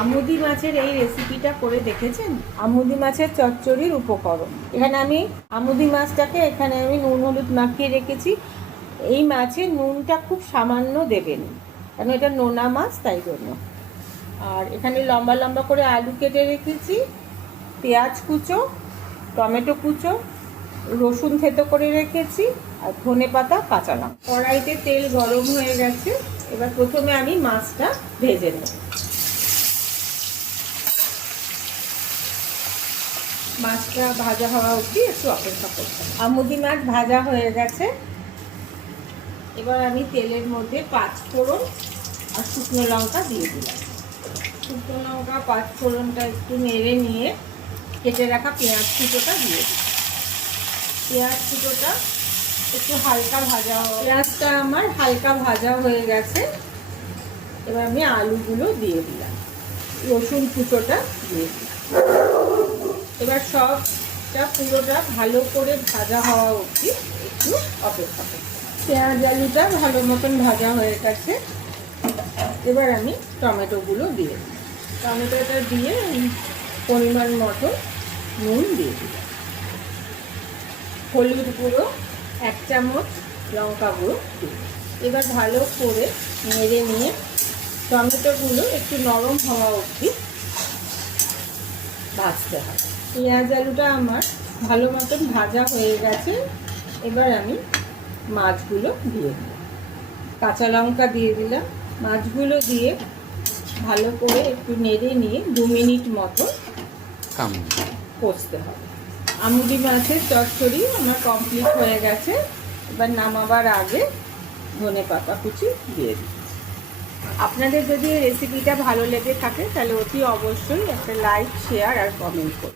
আমুদি মাছের এই রেসিপিটা করে দেখেছেন? আমুদি মাছের চচ্চড়ির উপকরণ এখানে আমি আমুদি মাছটাকে এখানে আমি নুন হলুদ মাখিয়ে রেখেছি। এই মাছের নুনটা খুব সামান্য দেবেন, কারণ এটা নোনা মাছ, তাই জন্য। আর এখানে লম্বা লম্বা করে আলু কেটে রেখেছি, পেঁয়াজ কুচো, টমেটো কুচো, রসুন থেতো করে রেখেছি, আর ধনেপাতা, কাঁচা লঙ্কা। কড়াইতে তেল গরম হয়ে গেছে, এবার প্রথমে আমি মাছটা ভেজে নেব। মাছটা ভাজা হওয়া অবধি একটু অপেক্ষা করতে হবে। আমুদি মাছ ভাজা হয়ে গেছে, এবার আমি তেলের মধ্যে 5 ফোড়ন আর শুকনো লঙ্কা দিয়ে দিলাম। শুকনো লঙ্কা 5 ফোড়নটা একটু নেড়ে নিয়ে কেটে রাখা পেঁয়াজ কুচোটা দিয়ে দিই। পেঁয়াজ কুচোটা একটু হালকা ভাজা, পেঁয়াজটা আমার হালকা ভাজা হয়ে গেছে, এবার আমি আলুগুলো দিয়ে দিলাম, রসুন কুচোটা দিয়ে দিলাম। এবার সবটা পুরোটা ভালো করে ভাজা হওয়া অবধি একটু অপেক্ষা করব। পেঁয়াজ আলুটা ভালো মতন ভাজা হয়ে গেছে, এবার আমি টমেটোগুলো দিয়ে দিই। টমেটোটা দিয়ে পরিমাণ মতো নুন দিয়ে দিই, হলুদ গুঁড়ো 1 চামচ, লঙ্কা গুঁড়ো দিই। এবার ভালো করে নেড়ে নিয়ে টমেটোগুলো একটু নরম হওয়া অবধি ভাজতে হবে। পেঁয়াজ আলুটা আমার ভালো মতন ভাজা হয়ে গেছে, এবার আমি মাছগুলো দিয়ে দিলাম, কাঁচা লঙ্কা দিয়ে দিলাম। মাছগুলো দিয়ে ভালো করে একটু নেড়ে নিয়ে 2 মিনিট মতো কষতে হবে। আমুদি মাছের চচ্চড়ি আমার কমপ্লিট হয়ে গেছে, এবার নামাবার আগে ধনেপাতা কুচি দিয়ে দিই। আপনাদের যদি রেসিপিটা ভালো লেগে থাকে তাহলে অতি অবশ্যই একটা লাইক, শেয়ার আর কমেন্ট করুন।